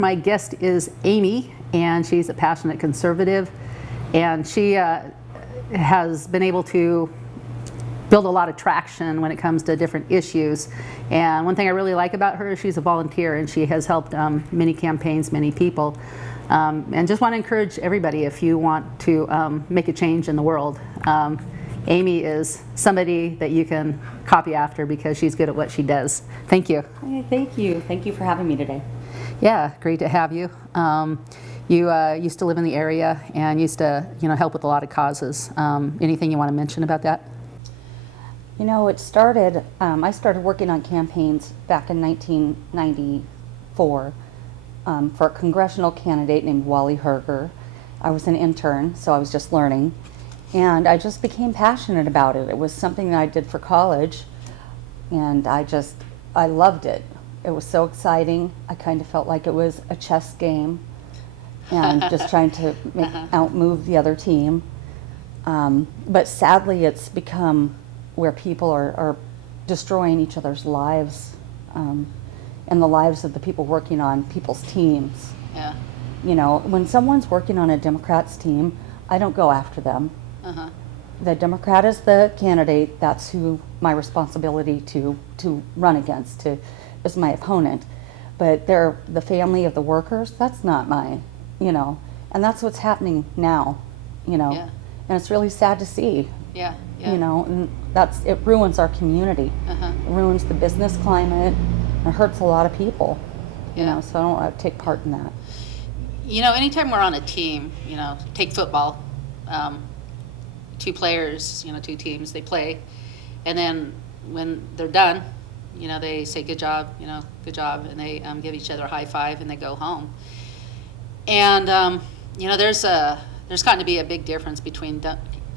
My guest is Amy, and she's a passionate conservative, and she has been able to build a lot of traction when it comes to different issues. And one thing I really like about her is she's a volunteer, and she has helped many campaigns, many people. And just want to encourage everybody, if you want to make a change in the world, Amy is somebody that you can copy after because she's good at what she does. Thank you. Hey, thank you. Thank you for having me today. Yeah, great to have you. You used to live in the area and used to, help with a lot of causes. Anything you want to mention about that? It started, I started working on campaigns back in 1994 for a congressional candidate named Wally Herger. I was an intern, so I was just learning. And I just became passionate about it. It was something that I did for college, and I loved it. It was so exciting. I kind of felt like it was a chess game and just trying to outmove the other team. But sadly, it's become where people are destroying each other's lives and the lives of the people working on people's teams. Yeah. When someone's working on a Democrat's team, I don't go after them. The Democrat is the candidate. That's who my responsibility to run against, is my opponent. But they're the family of the workers. That's not mine, and that's what's happening now, Yeah. and it's really sad to see. Yeah. And it ruins our community. It ruins the business climate. It hurts a lot of people. Yeah. So I don't want to take part in that. Anytime we're on a team, take football, two players, two teams, they play, and then when they're done, they say good job, and they give each other a high five and they go home. And there's gotten to be a big difference between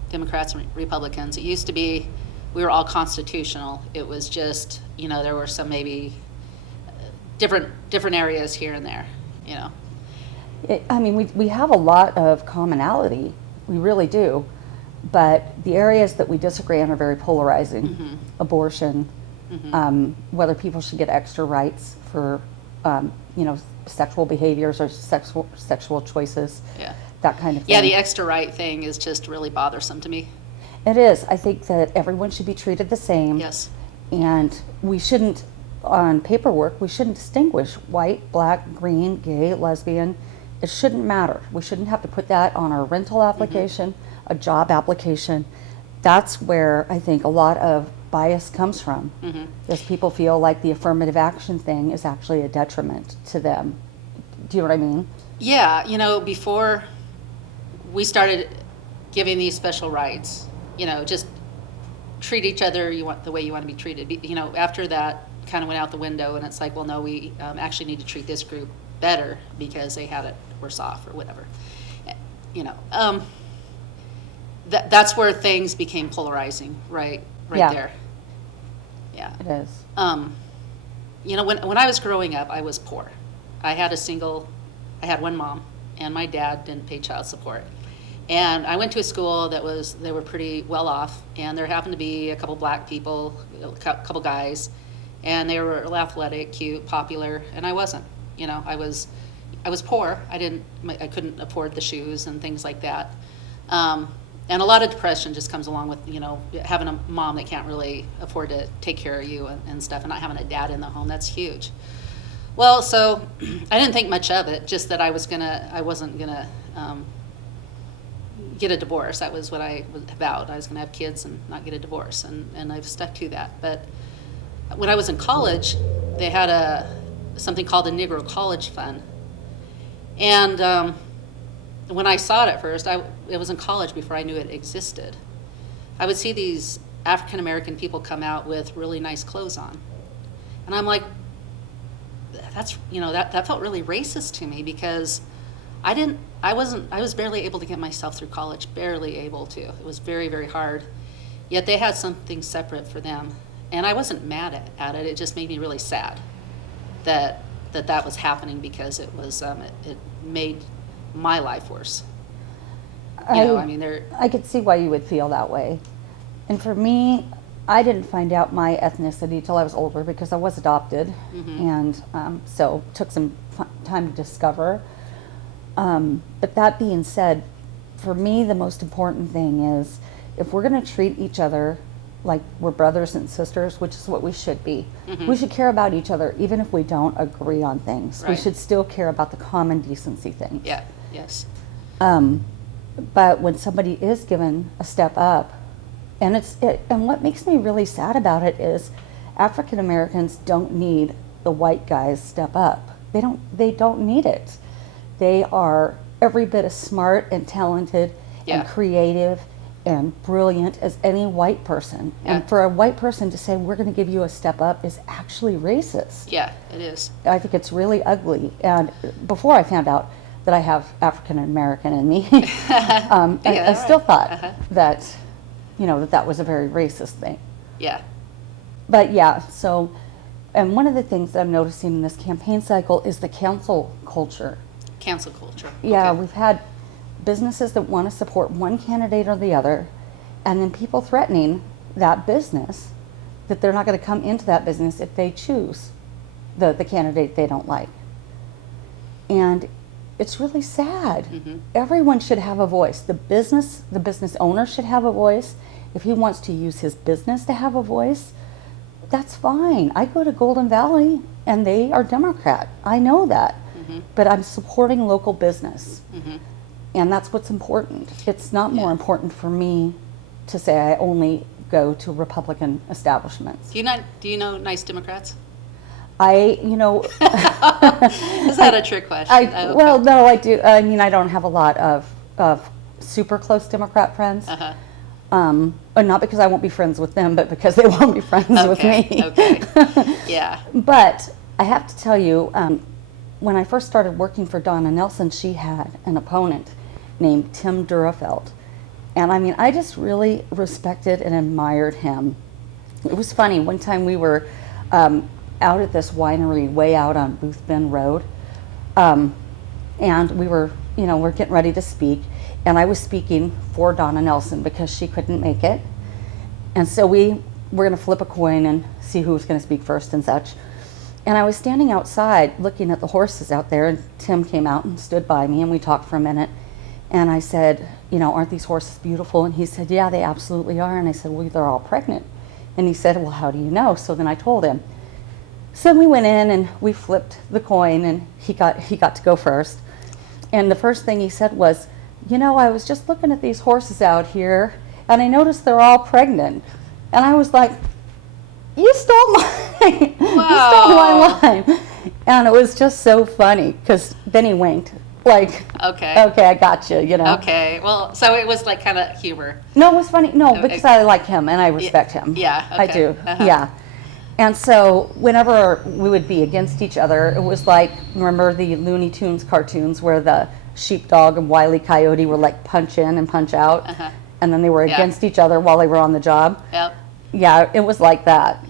Democrats and Republicans. It used to be we were all constitutional. It was just there were some maybe different areas here and there. We have a lot of commonality. We really do. But the areas that we disagree on are very polarizing. Abortion, whether people should get extra rights for, sexual behaviors or sexual choices, that kind of thing. Yeah, the extra right thing is just really bothersome to me. It is. I think that everyone should be treated the same. Yes. And we shouldn't, on paperwork, we shouldn't distinguish white, black, green, gay, lesbian. It shouldn't matter. We shouldn't have to put that on our rental application, a job application. That's where I think a lot of bias comes from. Because people feel like the affirmative action thing is actually a detriment to them. Do you know what I mean? Yeah, before we started giving these special rights, just treat each other the way you want to be treated. After that kind of went out the window, and it's like, well, no, we actually need to treat this group better because they had it worse off or whatever. That's where things became polarizing, right there. Yeah. It is. When I was growing up, I was poor. I had one mom, and my dad didn't pay child support. And I went to a school they were pretty well off, and there happened to be a couple black people, a couple guys, and they were athletic, cute, popular, and I wasn't. I was poor. I couldn't afford the shoes and things like that. And a lot of depression just comes along with, having a mom that can't really afford to take care of you and stuff, and not having a dad in the home. That's huge. Well, so I didn't think much of it, just that I wasn't gonna get a divorce. That was what I vowed. I was gonna have kids and not get a divorce, and I've stuck to that. But when I was in college, they had something called the Negro College Fund. And when I saw it at first, it was in college before I knew it existed. I would see these African American people come out with really nice clothes on. And I'm like, that felt really racist to me, because I was barely able to get myself through college, barely able to. It was very, very hard. Yet they had something separate for them. And I wasn't mad at it. It just made me really sad that was happening, because it made my life worse. I could see why you would feel that way. And for me, I didn't find out my ethnicity till I was older, because I was adopted, and so took some time to discover. But that being said, for me, the most important thing is if we're going to treat each other like we're brothers and sisters, which is what we should be, we should care about each other even if we don't agree on things. Right. We should still care about the common decency things. Yeah, yes. But when somebody is given a step up, and and what makes me really sad about it is African Americans don't need the white guys step up. They don't need it. They are every bit as smart and talented and creative and brilliant as any white person. Yeah. And for a white person to say, we're going to give you a step up is actually racist. Yeah, it is. I think it's really ugly. And before I found out that I have African American in me, I still thought that, that was a very racist thing. Yeah. But yeah, so, and one of the things that I'm noticing in this campaign cycle is the cancel culture. Cancel culture. Yeah, Okay. we've had businesses that want to support one candidate or the other, and then people threatening that business that they're not going to come into that business if they choose the candidate they don't like. And it's really sad. Everyone should have a voice. The business owner should have a voice. If he wants to use his business to have a voice, that's fine. I go to Golden Valley and they are Democrat. I know that. But I'm supporting local business. And that's what's important. It's not more important for me to say I only go to Republican establishments. Do you know nice Democrats? Is that a trick question? Okay. Well, no, I do. I mean, I don't have a lot of super close Democrat friends. And not because I won't be friends with them, but because they won't be friends with me. Okay. Yeah. But I have to tell you, when I first started working for Donna Nelson, she had an opponent named Tim Durafelt. And I mean, I just really respected and admired him. It was funny, one time we were out at this winery way out on Booth Bend Road. And we were, we're getting ready to speak. And I was speaking for Donna Nelson because she couldn't make it. And so we were going to flip a coin and see who was going to speak first and such. And I was standing outside looking at the horses out there, and Tim came out and stood by me, and we talked for a minute. And I said, aren't these horses beautiful? And he said, yeah, they absolutely are. And I said, well, they're all pregnant. And he said, well, how do you know? So then I told him. So we went in and we flipped the coin, and he got to go first. And the first thing he said was, I was just looking at these horses out here, and I noticed they're all pregnant. And I was like, you stole mine. Wow. You stole my line. And it was just so funny because then he winked like, Okay, I got you, Okay. Well, so it was like kind of humor. No, it was funny. No, Okay. because I like him and I respect him. Yeah, I okay. do. Yeah. And so whenever we would be against each other, it was like, remember the Looney Tunes cartoons where the sheepdog and Wile E. Coyote were like punch in and punch out, and then they were against each other while they were on the job? Yep. Yeah, it was like that.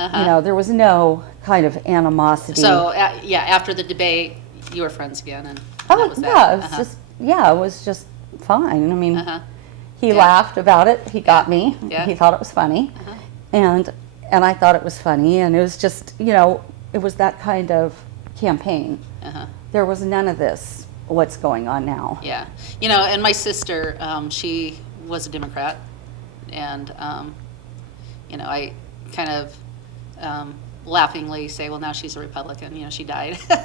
There was no kind of animosity. So, after the debate, you were friends again, and Oh, that was yeah, that. it was just, it was just fine. I mean, he Yeah. laughed about it. He got me. Yeah. He thought it was funny. And I thought it was funny. And it was just, it was that kind of campaign. There was none of this, what's going on now. Yeah. And my sister, she was a Democrat, and, I kind of laughingly say, well, now she's a Republican. She died. So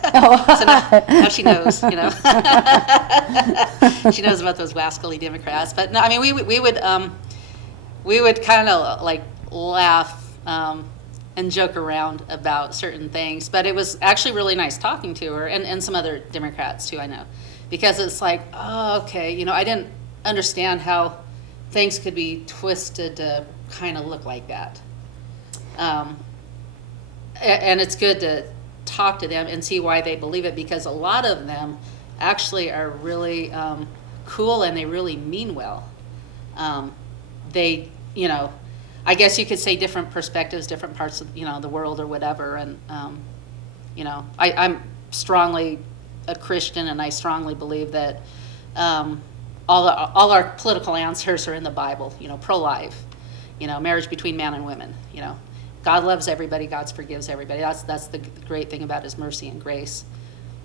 now she knows, She knows about those wascally Democrats. But no, I mean, we would kind of like laugh and joke around about certain things. But it was actually really nice talking to her and some other Democrats too, I know. Because it's like, oh, okay, I didn't understand how things could be twisted to kind of look like that. And it's good to talk to them and see why they believe it, because a lot of them actually are really cool and they really mean well. They, I guess you could say different perspectives, different parts of, the world or whatever. And, I'm strongly a Christian, and I strongly believe that all our political answers are in the Bible, pro-life, marriage between man and women, God loves everybody, God forgives everybody. That's the great thing about his mercy and grace.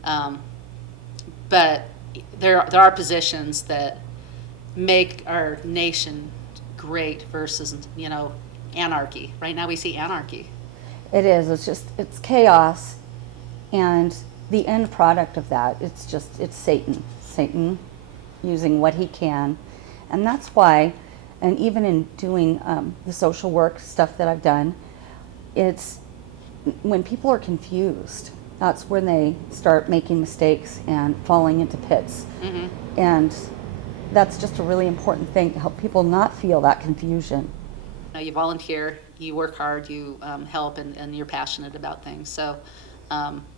Um, but there are positions that make our nation great versus, anarchy. Right now we see anarchy. It is. It's chaos, and the end product of that, it's Satan. Satan using what he can, and that's why. And even in doing the social work stuff that I've done, it's when people are confused. That's when they start making mistakes and falling into pits. Mm-hmm. And that's just a really important thing to help people not feel that confusion. You volunteer, you work hard, you help, and you're passionate about things. So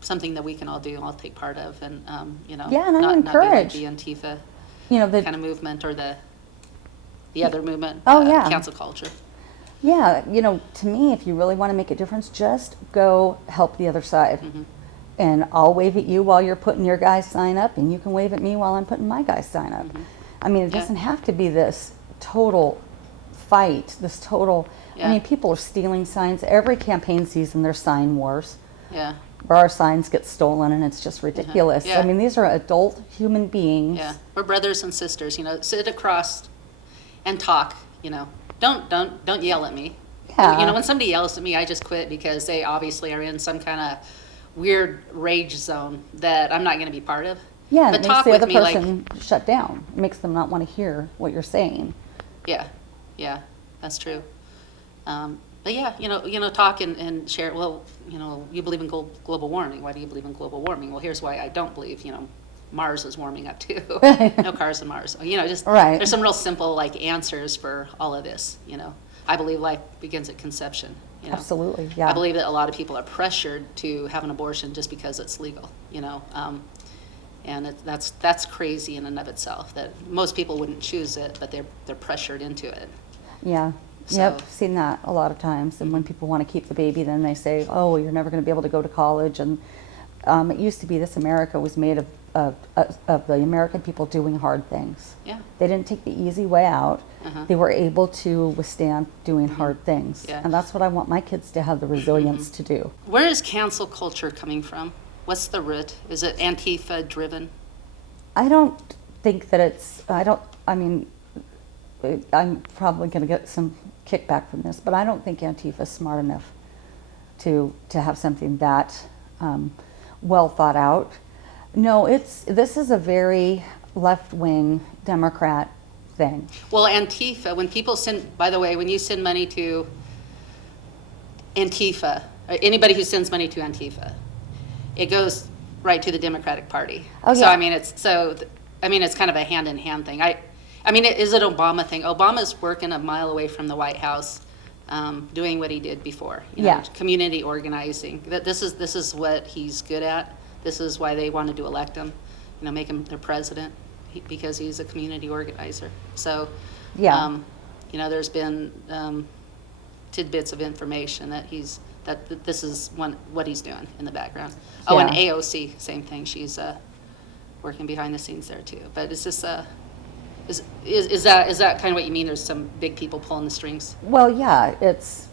something that we can all do, all take part of, and Yeah, and I not encourage. be like the Antifa The kind of movement or the other movement, Oh, yeah. cancel culture. Yeah, to me, if you really want to make a difference, just go help the other side. Mm-hmm. And I'll wave at you while you're putting your guy's sign up, and you can wave at me while I'm putting my guy's sign up. Mm-hmm. I mean, it Yeah. doesn't have to be this total fight, this total. Yeah. I mean, people are stealing signs. Every campaign season, there's sign wars Yeah, where our signs get stolen, and it's just ridiculous. Yeah. I mean, these are adult human beings. yeah. We're brothers and sisters. Sit across and talk. Don't yell at me. Yeah. When somebody yells at me, I just quit because they obviously are in some kind of weird rage zone that I'm not going to be part of. Yeah, But it makes talk the with other me like, person shut down. It makes them not want to hear what you're saying. yeah, that's true. But yeah, talk and share. Well, you believe in global warming. Why do you believe in global warming? Well, here's why I don't believe. Mars is warming up too. No cars on Mars. Just Right. There's some real simple answers for all of this. I believe life begins at conception. Absolutely, yeah. I believe that a lot of people are pressured to have an abortion just because it's legal. And that's crazy in and of itself. That most people wouldn't choose it, but they're pressured into it. Yeah. So- Yep, seen that a lot of times. And when people want to keep the baby, then they say, "Oh, well, you're never going to be able to go to college." And it used to be this America was made of the American people doing hard things. Yeah. They didn't take the easy way out. Uh-huh. They were able to withstand doing hard things. Yeah. And that's what I want my kids to have the resilience to do. Where is cancel culture coming from? What's the root? Is it Antifa driven? I don't think that I'm probably going to get some kickback from this, but I don't think Antifa is smart enough to have something that well thought out. No, this is a very left-wing Democrat thing. Well, Antifa, by the way, when you send money to Antifa, or anybody who sends money to Antifa, it goes right to the Democratic Party. Oh, So yeah. it's kind of a hand-in-hand thing. Is it an Obama thing? Obama's working a mile away from the White House, doing what he did before. Yeah. Community organizing. This is what he's good at. This is why they wanted to elect him, make him their president, because he's a community organizer. So, Yeah. there's been tidbits of information that this is what he's doing in the background. Oh, and Yeah. AOC, same thing. She's working behind the scenes there too. But it's just is that kind of what you mean? There's some big people pulling the strings. Well, yeah, it's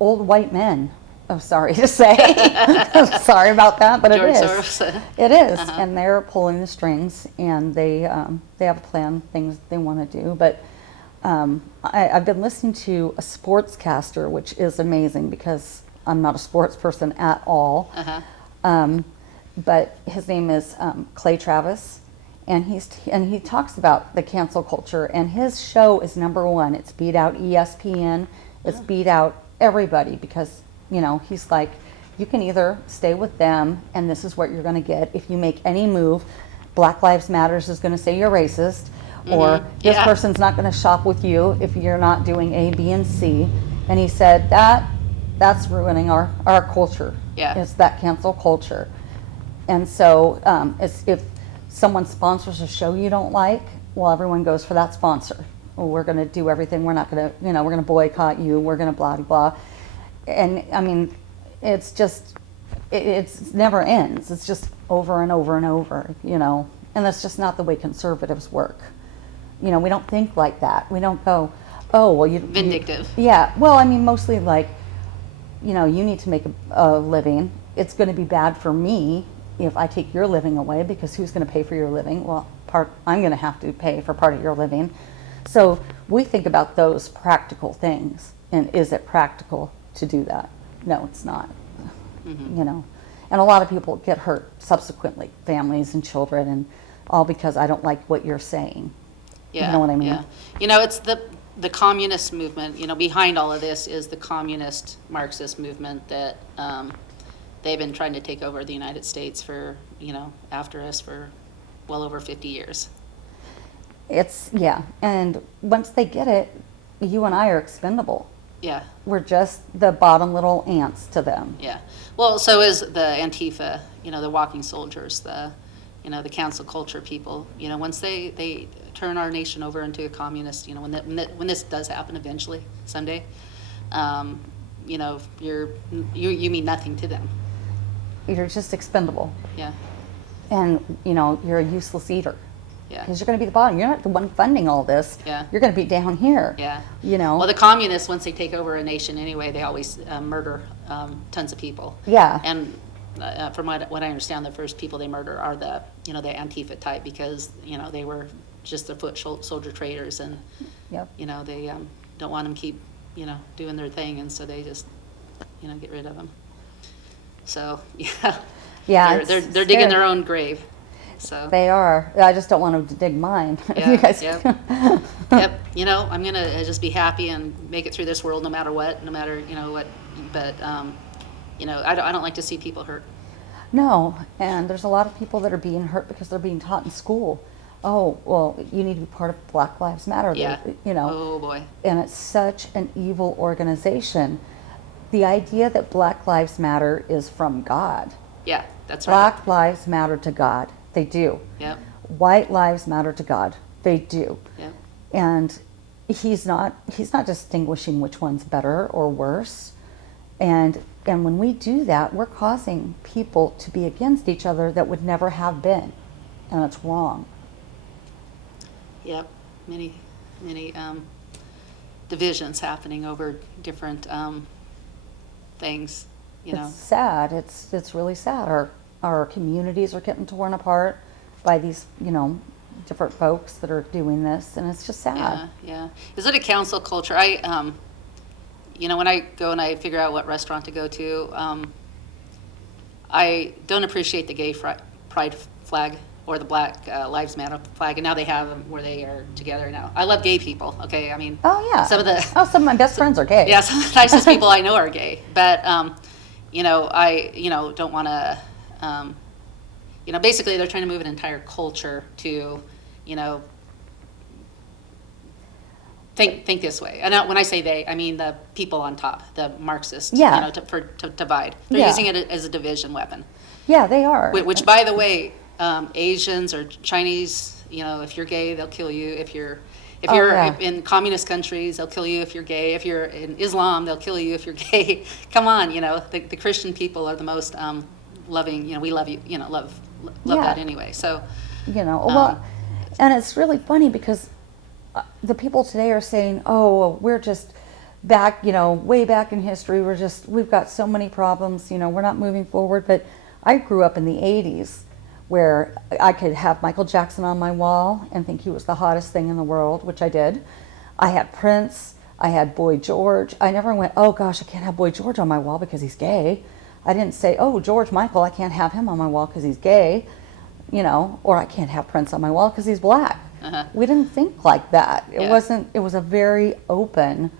old white men. I'm sorry to say. I'm sorry about that, but George it is. Soros. It is, Uh-huh. and they're pulling the strings, and they have a plan, things they want to do. But I've been listening to a sportscaster, which is amazing because I'm not a sports person at all. Uh-huh. But his name is Clay Travis, and he talks about the cancel culture, and his show is #1. It's beat out ESPN. It's beat out everybody because he's like, you can either stay with them, and this is what you're going to get. If you make any move, Black Lives Matters is going to say you're racist, or this Yeah. person's not going to shop with you if you're not doing A, B, and C. And he said that's ruining our culture. Yeah. It's that cancel culture. And so if someone sponsors a show you don't like, well, everyone goes for that sponsor. Well, we're going to do everything. We're not going to, we're going to boycott you. We're going to blah, blah, blah. And I mean, it's just, it's never ends. It's just over and over and over, and that's just not the way conservatives work. We don't think like that. We don't go, oh, well, Vindictive. Yeah. Well, I mean, mostly like, you need to make a living. It's going to be bad for me if I take your living away, because who's going to pay for your living? Well, I'm going to have to pay for part of your living. So we think about those practical things, and is it practical to do that? No, it's not. You know, and a lot of people get hurt subsequently, families and children, and all because I don't like what you're saying. Yeah, you know what I mean? Yeah. You know, it's the communist movement. You know, behind all of this is the communist Marxist movement that they've been trying to take over the United States for, you know, after us for well over 50 years. And once they get it, you and I are expendable. Yeah. We're just the bottom little ants to them. Yeah. Well, so is the Antifa, you know, the walking soldiers, the, you know, the cancel culture people. You know, once they turn our nation over into a communist, you know, when this does happen eventually, someday, you know, you mean nothing to them. You're just expendable. Yeah. And, you know, you're a useless eater. Yeah. Because you're going to be the bottom. You're not the one funding all this. Yeah. You're going to be down here. Yeah. You know. Well, the communists, once they take over a nation anyway, they always murder tons of people. Yeah. And from what I understand, the first people they murder are the, you know, the Antifa type, because, you know, they were just the foot soldier traitors, and, Yep. you know, they don't want them keep, you know, doing their thing, and so they just, you know, get rid of them. So, yeah. Yeah. They're digging their own grave. So. They are. I just don't want them to dig mine. Yeah, You guys. yep. Yep. You know, I'm going to just be happy and make it through this world no matter what, no matter, you know, what. But, you know, I don't like to see people hurt. No. And there's a lot of people that are being hurt because they're being taught in school. Oh, well, you need to be part of Black Lives Matter. Yeah. You know. Oh, boy. And it's such an evil organization. The idea that Black Lives Matter is from God. Yeah, that's right. Black lives matter to God. They do. Yep. White lives matter to God. They do. Yep. And he's not distinguishing which one's better or worse. And when we do that, we're causing people to be against each other that would never have been. And it's wrong. Yep. Many divisions happening over different things, you know. It's sad. It's really sad. Our communities are getting torn apart by these, you know, different folks that are doing this, and it's just sad. Yeah, yeah. Is it a council culture? You know, when I go and I figure out what restaurant to go to, I don't appreciate the gay pride flag or the Black Lives Matter flag, and now they have them where they are together now. I love gay people, okay? I mean, Oh yeah. some of my best friends are gay. yeah, some of the nicest people I know are gay, but you know, I don't want to. You know, basically they're trying to move an entire culture to, you know, think this way. And when I say they, I mean the people on top, the Marxists, Yeah. you know, to divide. They're Yeah. using it as a division weapon. Yeah, they are. Which, by the way, Asians or Chinese, you know, if you're gay, they'll kill you. If you're yeah. in communist countries, they'll kill you if you're gay. If you're in Islam, they'll kill you if you're gay. Come on, you know, the Christian people are the most loving. You know, we love you. You know, love Yeah. that anyway. So, You know, well, and it's really funny because the people today are saying, oh, we're just back, you know, way back in history. We've got so many problems, you know, we're not moving forward. But I grew up in the 80s where I could have Michael Jackson on my wall and think he was the hottest thing in the world, which I did. I had Prince, I had Boy George. I never went, oh gosh, I can't have Boy George on my wall because he's gay. I didn't say, oh, George Michael, I can't have him on my wall because he's gay, you know, or I can't have Prince on my wall because he's black. Uh-huh. We didn't think like that. It Yeah. wasn't, it was a very open,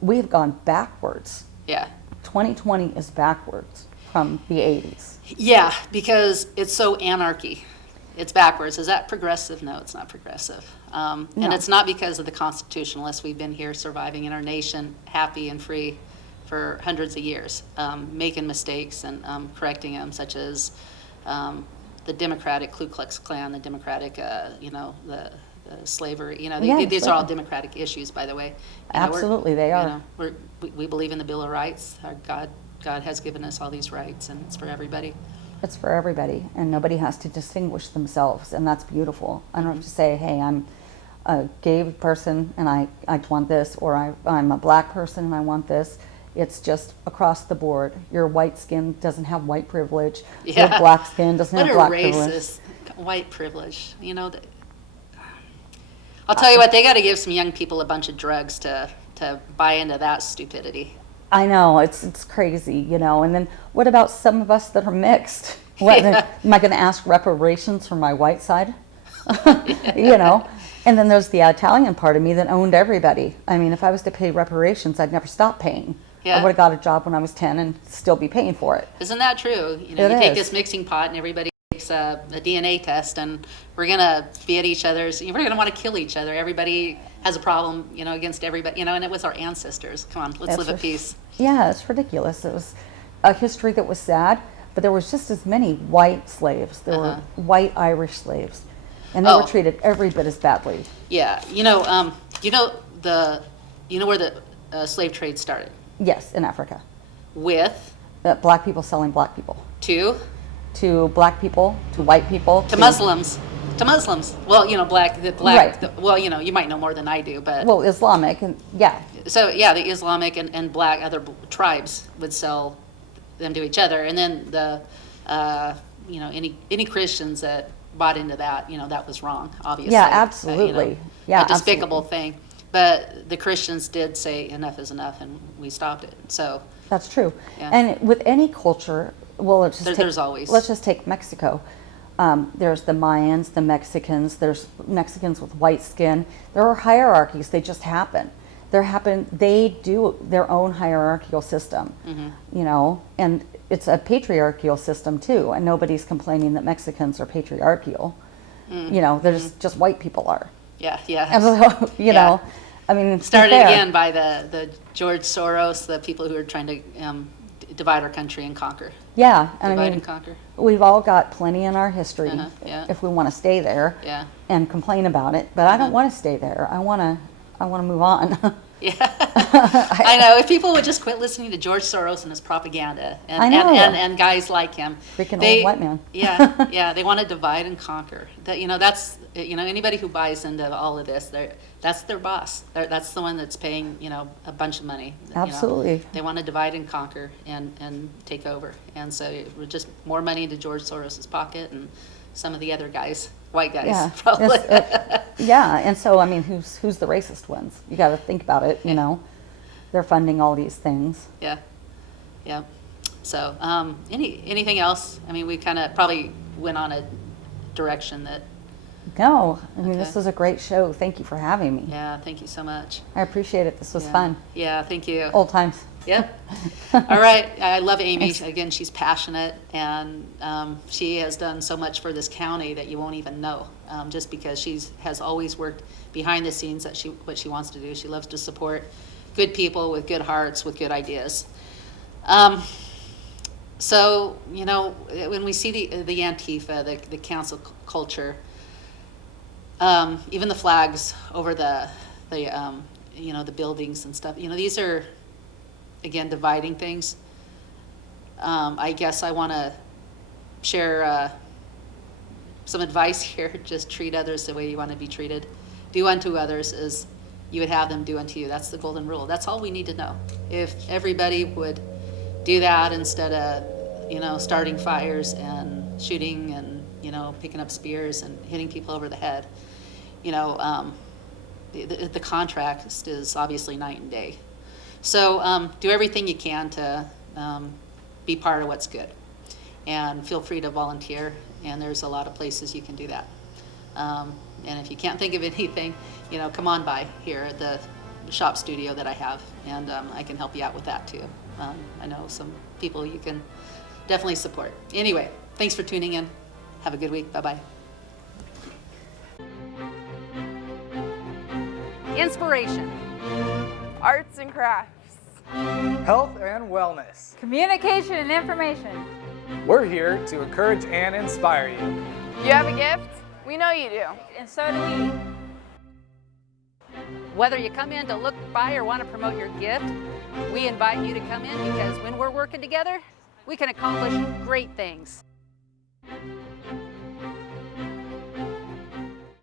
we've gone backwards. yeah. 2020 is backwards from the 80s. Yeah, because it's so anarchy. It's backwards. Is that progressive? No, it's not progressive. And No. it's not because of the constitutionalists. We've been here surviving in our nation, happy and free for hundreds of years, making mistakes and correcting them, such as the Democratic Ku Klux Klan, the Democratic, you know, the slavery. You know, Yeah, these are all slavery. democratic issues, by the way. You know, Absolutely, they you are. know, we believe in the Bill of Rights. Our God has given us all these rights, and it's for everybody. It's for everybody, and nobody has to distinguish themselves, and that's beautiful. I don't have to say, hey, I'm a gay person and I want this, or I'm a black person and I want this. It's just across the board. Your white skin doesn't have white privilege. Yeah. Your black skin doesn't What have a black privilege. racist white privilege. You know, I'll tell you what, they got to give some young people a bunch of drugs to buy into that stupidity. I know, it's crazy, you know. And then what about some of us that are mixed? What, Yeah. am I going to ask reparations for my white side? You know. And then there's the Italian part of me that owned everybody. I mean, if I was to pay reparations, I'd never stop paying. Yeah. I would have got a job when I was 10 and still be paying for it. Isn't that true? You know, It you take is. this mixing pot and everybody takes a DNA test, and we're gonna be at each other's. We're gonna want to kill each other. Everybody has a problem, you know, against everybody. You know, and it was our ancestors. Come on, let's live at peace. Yeah, it's ridiculous. It was a history that was sad, but there was just as many white slaves. There were white Irish slaves, and they were treated every bit as badly. Yeah, you know where the slave trade started? Yes, in Africa. With Black people selling black people. To black people, to white people. To Muslims. To Muslims. Well, you know, Right. Well, you know, you might know more than I do, but. Well, Islamic, and yeah. So, yeah, the Islamic and black other tribes would sell them to each other. And then you know, any Christians that bought into that, you know, that was wrong, obviously. Yeah, absolutely. You know, Yeah, a despicable thing. But the Christians did say enough is enough, and we stopped it. So. That's true. Yeah. And with any culture, well, there's always. Let's just take Mexico. There's the Mayans, the Mexicans. There's Mexicans with white skin. There are hierarchies. They just happen. They do their own hierarchical system. You know, and it's a patriarchal system too. And nobody's complaining that Mexicans are patriarchal. You know, there's just white people are. Yeah, yeah. And so, you know, I mean, started again by the George Soros, the people who are trying to divide our country and conquer. Yeah, divide I mean, and conquer. We've all got plenty in our history Yeah. if we want to stay there and complain about it. But I don't want to stay there. I want to move on. Yeah, I know. If people would just quit listening to George Soros and his propaganda, and I know. and guys like him, Freaking old white man. yeah, they want to divide and conquer. That, you know, that's, you know, anybody who buys into all of this, that's their boss. That's the one that's paying, you know, a bunch of money. Absolutely. You know, they want to divide and conquer and take over, and so it was just more money into George Soros's pocket and some of the other guys. White guys, Yeah, probably. yeah, and so I mean, who's the racist ones? You got to think about it. You know, they're funding all these things. Yeah, yeah. So, anything else? I mean, we kind of probably went on a direction that. No, I mean, this was a great show. Thank you for having me. Yeah, thank you so much. I appreciate it. This was fun. Yeah, thank you. Old times. Yep. All right. I love Amy. Again, she's passionate, and she has done so much for this county that you won't even know. Just because has always worked behind the scenes what she wants to do. She loves to support good people with good hearts, with good ideas. So, you know, when we see the Antifa, the council culture, even the flags over the you know, the buildings and stuff, you know, these are, again, dividing things. I guess I want to share some advice here. Just treat others the way you want to be treated. Do unto others as you would have them do unto you. That's the golden rule. That's all we need to know. If everybody would do that instead of, you know, starting fires and shooting and, you know, picking up spears and hitting people over the head, you know, the contrast is obviously night and day. So do everything you can to be part of what's good, and feel free to volunteer, and there's a lot of places you can do that. And if you can't think of anything, you know, come on by here at the shop studio that I have, and I can help you out with that too. I know some people you can definitely support. Anyway, thanks for tuning in. Have a good week. Bye-bye. Inspiration. Arts and crafts. Health and wellness. Communication and information. We're here to encourage and inspire you. You have a gift? We know you do. And so do we. Whether you come in to look, buy, or want to promote your gift, we invite you to come in, because when we're working together, we can accomplish great things.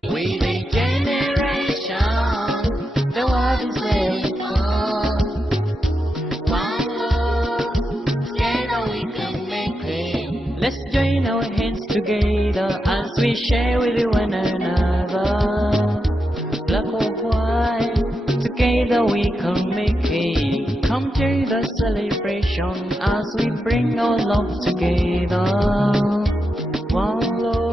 We the generation, the world is waiting for. Why together as we share with one another. Black or white, together we can make it. Come to the celebration as we bring our love together. One love.